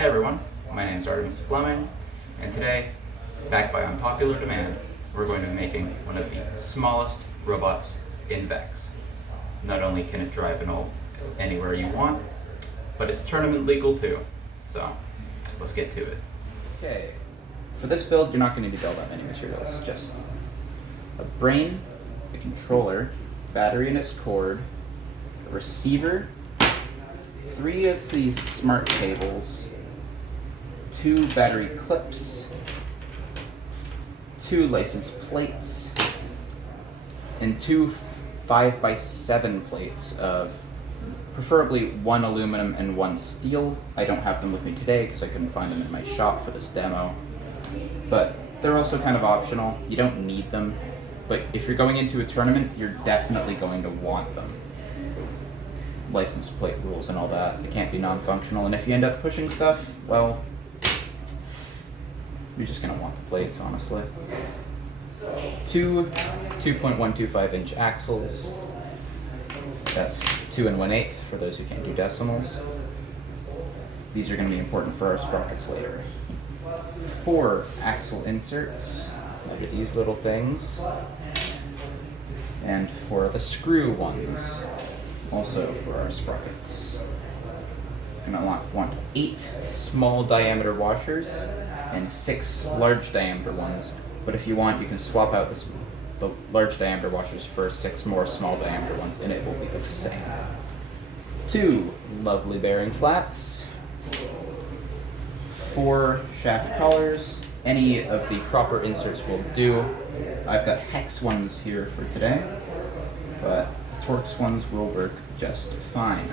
Hey everyone, my name is Artemis, and today, backed by unpopular demand, we're going to be making one of the smallest robots in VEX. Not only can it drive anywhere you want, but it's tournament legal too. So, let's get to it. Okay, for this build, you're not going to need all that many materials. Just a brain, a controller, battery and its cord, a receiver, 3 of these smart cables, 2 battery clips, 2 license plates, and 2 5x7 plates of preferably 1 aluminum and 1 steel. I don't have them with me today because I couldn't find them in my shop for this demo, but they're also kind of optional. You don't need them, but if you're going into a tournament, you're definitely going to want them. License plate rules and all that. They can't be non-functional, and if you end up pushing stuff, well, you're just going to want the plates, honestly. 2 2.125 inch axles. That's 2 1/8 for those who can't do decimals. These are going to be important for our sprockets later. 4 axle inserts. Look at these little things. And for the screw ones, also for our sprockets. You're going to want 8 small diameter washers and 6 large diameter ones. But if you want, you can swap out the large diameter washers for 6 more small diameter ones, and it will be the same. 2 lovely bearing flats. 4 shaft collars. Any of the proper inserts will do. I've got hex ones here for today, but Torx ones will work just fine.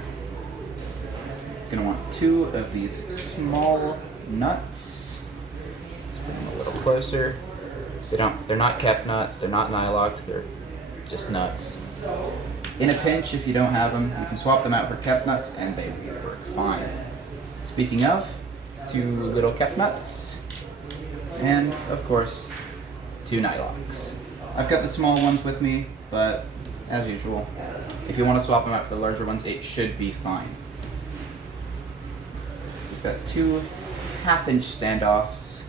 Gonna want 2 of these small nuts. Let's bring them a little closer. They're not Kep Nuts, they're not Nylocks, they're just nuts. In a pinch, if you don't have them, you can swap them out for Kep Nuts and they will work fine. Speaking of, 2 little Kep Nuts, and of course, 2 Nylocks. I've got the small ones with me, but as usual, if you want to swap them out for the larger ones, it should be fine. We've got 2 1/2-inch standoffs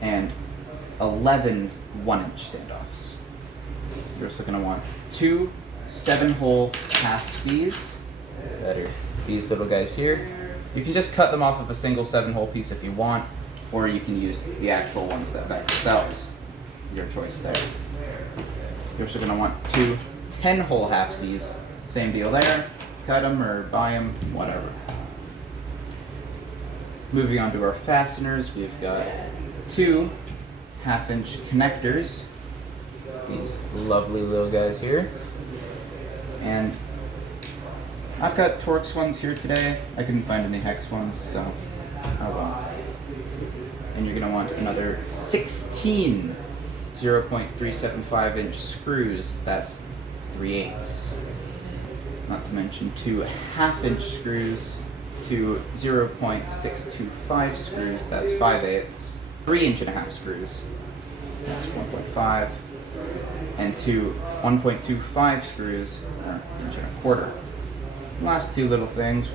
and 11 1-inch standoffs. You're also going to want 2 7-hole half Cs that are these little guys here. You can just cut them off of a single 7-hole piece if you want, or you can use the actual ones that VEX sells. Your choice there. You're also going to want 2 10-hole half Cs. Same deal there. Cut them or buy them, whatever. Moving on to our fasteners, we've got 2 1/2-inch connectors. These lovely little guys here. And I've got Torx ones here today. I couldn't find any hex ones, so oh well. And you're going to want another 16 0.375-inch screws. That's 3/8. Not to mention 2 1/2-inch screws, 2 0.625 screws. That's 5/8. 3-inch-and-a-half screws. That's 1.5. And 2 1.25 screws, or 1.25 inch. Last 2 little things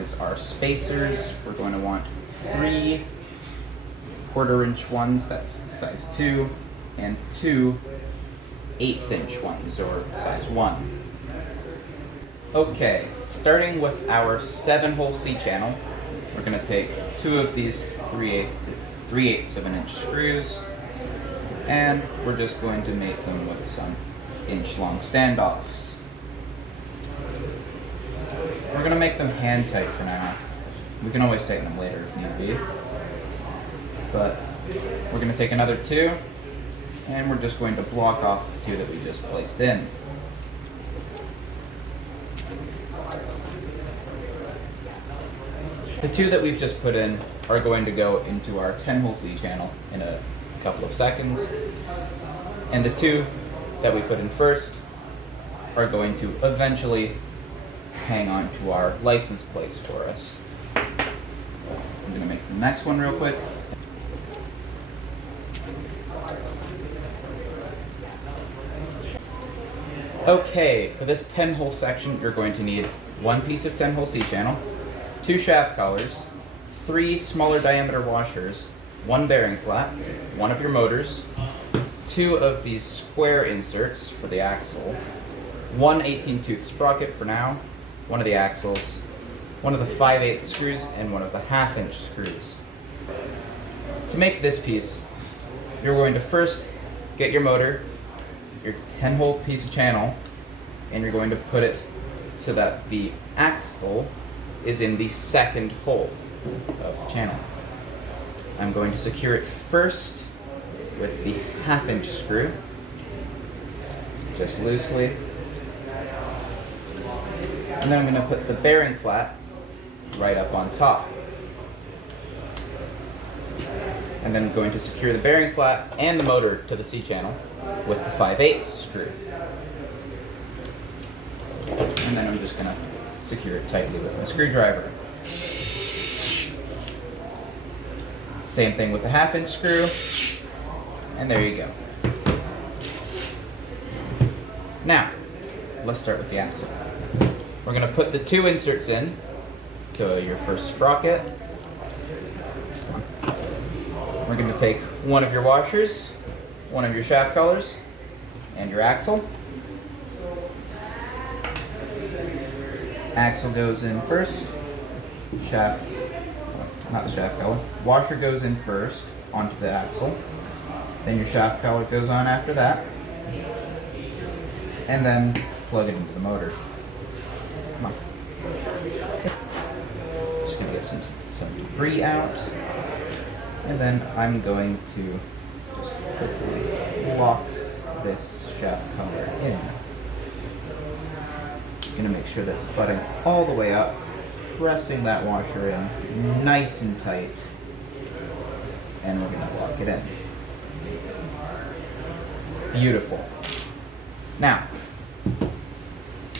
is our spacers. We're going to want 3 1/4-inch ones, that's size 2, and 2 1/8-inch ones, or size 1. Okay, starting with our 7-hole C-channel, we're going to take 2 of these 3/8 of an inch screws, and we're just going to mate them with some inch-long standoffs. We're going to make them hand tight for now. We can always tighten them later if need be. But we're going to take another 2, and we're just going to block off the 2 that we just placed in. The 2 that we've just put in are going to go into our 10-hole C channel in a couple of seconds, and the 2 that we put in first are going to eventually hang on to our license plates for us. I'm going to make the next one real quick. Okay, for this 10-hole section, you're going to need one piece of 10-hole C channel, 2 shaft collars, 3 smaller diameter washers, 1 bearing flat, 1 of your motors, 2 of these square inserts for the axle, 1 18-tooth sprocket for now, 1 of the axles, 1 of the 5/8 screws, and 1 of the 1/2-inch screws. To make this piece, you're going to first get your motor, your 10-hole piece of channel, and you're going to put it so that the axle is in the 2nd hole of the channel. I'm going to secure it first with the 1/2-inch screw, just loosely. And then I'm going to put the bearing flat right up on top. And then I'm going to secure the bearing flat and the motor to the C-channel with the 5/8 screw. And then I'm just going to secure it tightly with my screwdriver. Same thing with the 1/2-inch screw. And there you go. Now, let's start with the axle. We're going to put the 2 inserts in to your first sprocket. We're going to take 1 of your washers, 1 of your shaft collars, and your axle. Axle goes in first. Not the shaft collar. Washer goes in first onto the axle. Then your shaft collar goes on after that. And then plug it into the motor. Come on. Just gonna get some debris out. And then I'm going to just quickly lock this shaft collar in. Gonna make sure that's butting all the way up, pressing that washer in nice and tight, and we're gonna lock it in. Beautiful. Now,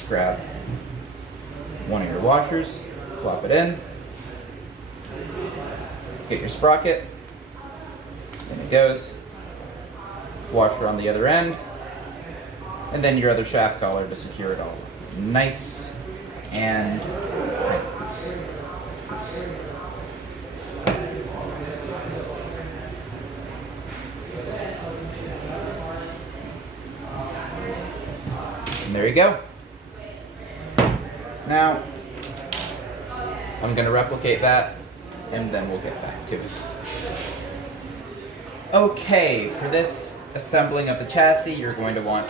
grab 1 of your washers, plop it in, get your sprocket, in it goes, washer on the other end, and then your other shaft collar to secure it all. Nice and tight. And there you go. Now, I'm going to replicate that, and then we'll get back to it. Okay, for this assembling of the chassis, you're going to want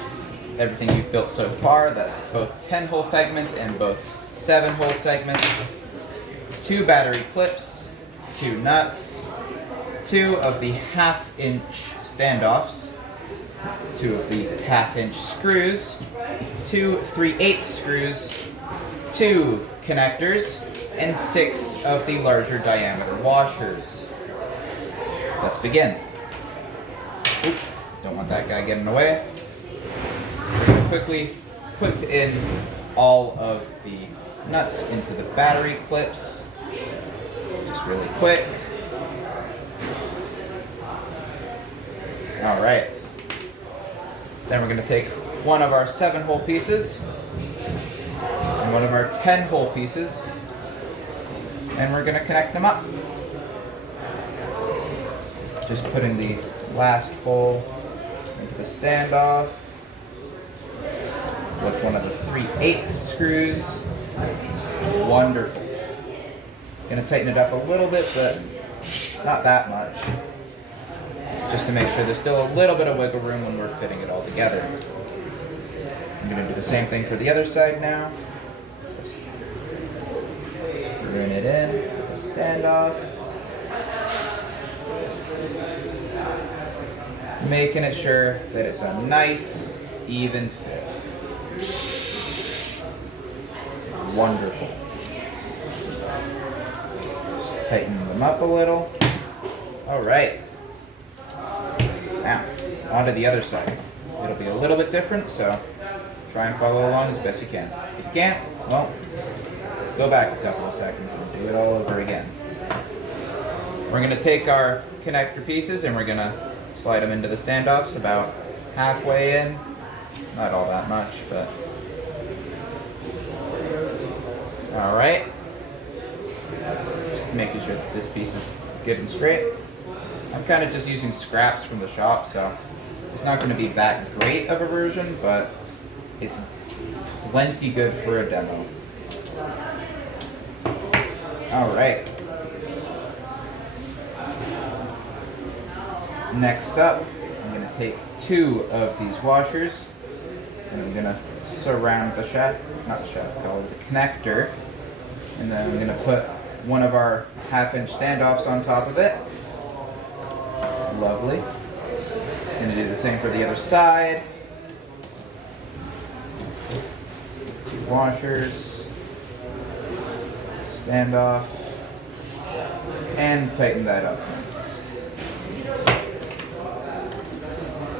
everything you've built so far. That's both 10-hole segments and both 7-hole segments. 2 battery clips, 2 nuts, 2 of the 1/2-inch standoffs, 2 of the 1/2-inch screws, 2 3/8 screws, 2 connectors, and 6 of the larger diameter washers. Let's begin. Oop, don't want that guy getting away. We're going to quickly put in all of the nuts into the battery clips, just really quick. All right. Then we're going to take 1 of our 7-hole pieces and 1 of our 10-hole pieces, and we're going to connect them up. Just putting the last hole into the standoff with 1 of the 3/8 screws. Wonderful. Gonna tighten it up a little bit, but not that much. Just to make sure there's still a little bit of wiggle room when we're fitting it all together. I'm gonna do the same thing for the other side now. Just screwing it in to the standoff. Making it sure that it's a nice, even fit. Wonderful. Just tighten them up a little. All right. Now, onto the other side. It'll be a little bit different, so try and follow along as best you can. If you can't, well, just go back a couple of seconds and do it all over again. We're going to take our connector pieces and we're going to slide them into the standoffs about halfway in. Not all that much, but all right. Just making sure that this piece is good and straight. I'm kind of just using scraps from the shop, so it's not going to be that great of a version, but it's plenty good for a demo. Alright. Next up, I'm going to take 2 of these washers and I'm going to surround the shaft, not the shaft, call it the connector. And then I'm going to put one of our 1/2-inch standoffs on top of it. Lovely. Going to do the same for the other side. 2 washers, standoff, and tighten that up nice.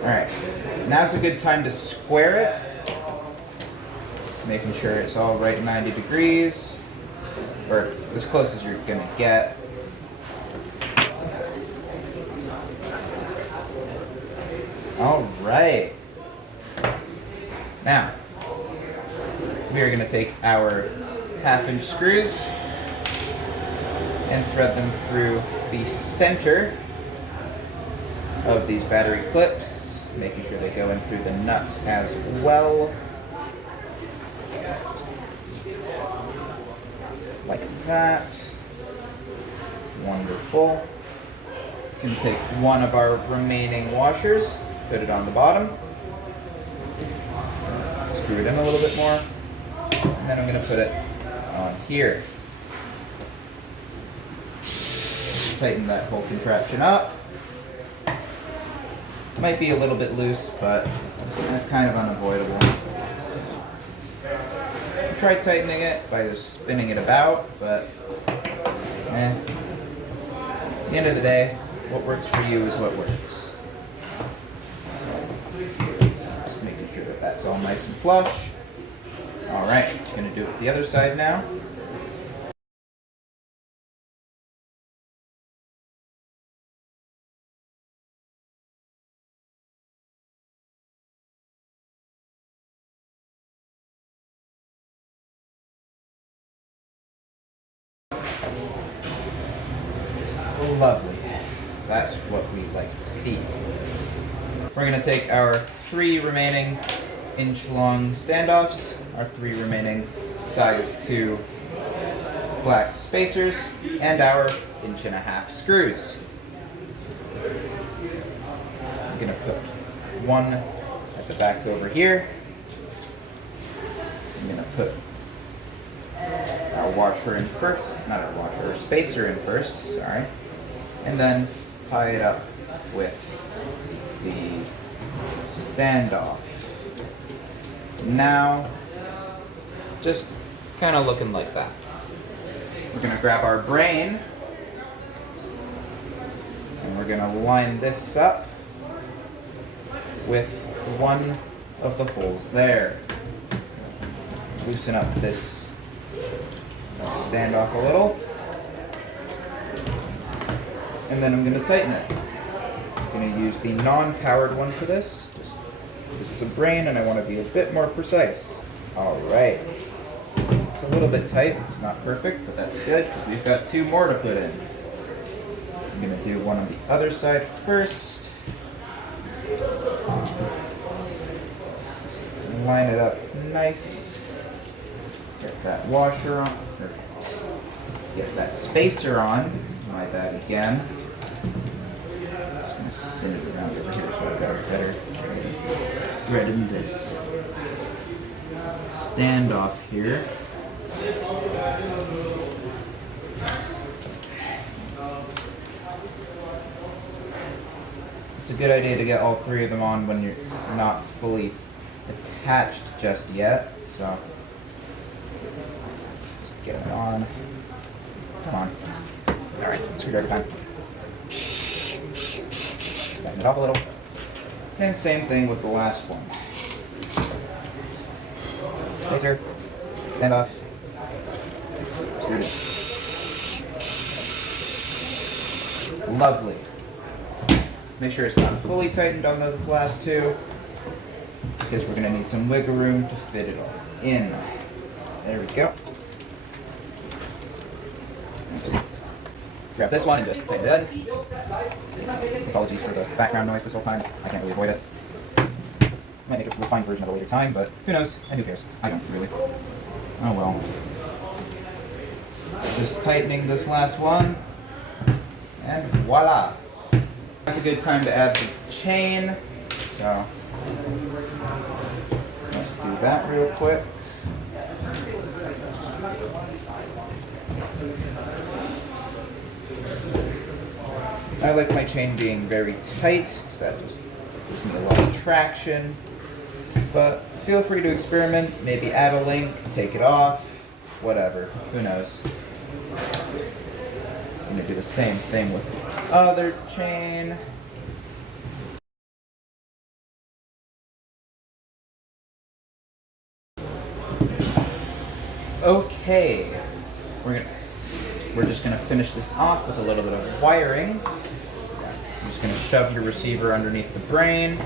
Alright, now's a good time to square it, making sure it's all right 90 degrees, or as close as you're gonna get. Alright, now we are gonna take our 1/2-inch screws and thread them through the center of these battery clips, making sure they go in through the nuts as well. Like that. Wonderful. Can take one of our remaining washers, put it on the bottom, screw it in a little bit more, and then I'm going to put it on here. Tighten that whole contraption up. Might be a little bit loose, but that's kind of unavoidable. Try tightening it by just spinning it about, but at the end of the day, what works for you is what works. Just making sure that that's all nice and flush. Alright, gonna do it with the other side now. Lovely. That's what we like to see. We're going to take our 3 remaining inch-long standoffs, our 3 remaining size 2 black spacers, and our 1.5-inch screws. I'm going to put one at the back over here. I'm going to put our washer in first, not our washer, our spacer in first, sorry. And then tie it up with the standoff. Now, just kind of looking like that. We're going to grab our brain and we're going to line this up with one of the holes there. Loosen up this standoff a little. And then I'm going to tighten it. I'm going to use the non-powered one for this. This is a brain and I want to be a bit more precise. Alright. It's a little bit tight. It's not perfect, but that's good because we've got 2 more to put in. I'm going to do one on the other side first. Just line it up nice. Get that washer on. Or get that spacer on. My bad again. Just going to spin it around over here so I've got a better thread in this standoff here. It's a good idea to get all 3 of them on when it's not fully attached just yet. So just get it on. Come on. Alright, screwdriver time. Tighten it off a little. And same thing with the last one. Spacer, standoff, screw it in. Lovely. Make sure it's not fully tightened on those last 2, because we're going to need some wiggle room to fit it all in. There we go. Grab this one and just tighten it in. Apologies for the background noise this whole time. I can't really avoid it. Might make a refined version at a later time, but who knows? And who cares? I don't really. Oh well. Just tightening this last one. And voila! That's a good time to add the chain. So let's do that real quick. I like my chain being very tight, because that just gives me a lot of traction. But feel free to experiment, maybe add a link, take it off, whatever, who knows. I'm going to do the same thing with the other chain. Okay, we're just gonna finish this off with a little bit of wiring. I'm just gonna shove your receiver underneath the brain.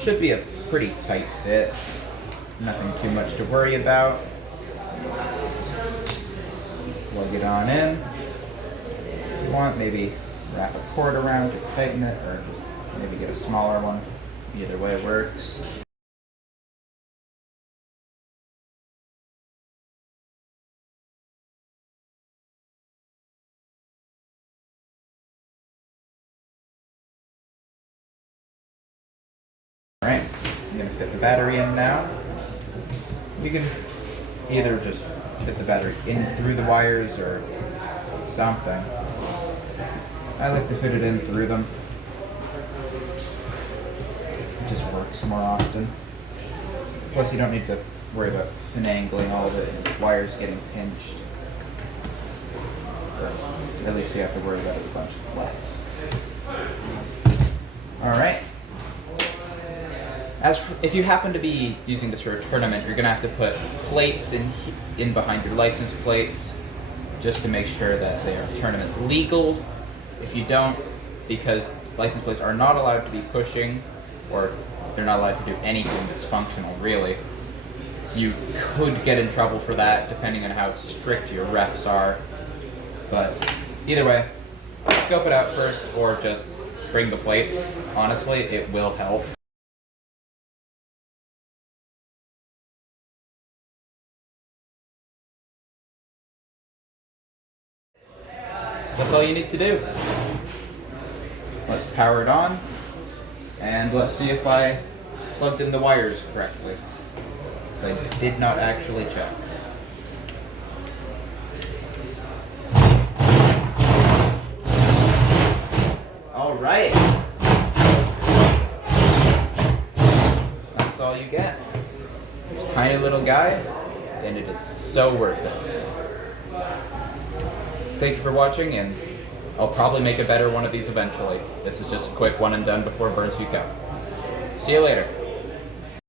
Should be a pretty tight fit. Nothing too much to worry about. Plug it on in. If you want, maybe wrap a cord around to tighten it, or just maybe get a smaller one. Either way works. Alright, I'm going to fit the battery in now. You can either just fit the battery in through the wires or something. I like to fit it in through them. It just works more often. Plus you don't need to worry about finagling all of it and wires getting pinched. Or at least you have to worry about it a bunch less. Alright. If you happen to be using this for a tournament, you're going to have to put plates in behind your license plates just to make sure that they are tournament legal. If you don't, because license plates are not allowed to be pushing, or they're not allowed to do anything that's functional, really. You could get in trouble for that, depending on how strict your refs are. But either way, scope it out first, or just bring the plates. Honestly, it will help. That's all you need to do. Let's power it on, and let's see if I plugged in the wires correctly. So I did not actually check. All right. That's all you get. This tiny little guy, and it is so worth it. Thank you for watching, and I'll probably make a better one of these eventually. This is just a quick one and done before it burns you up. See you later.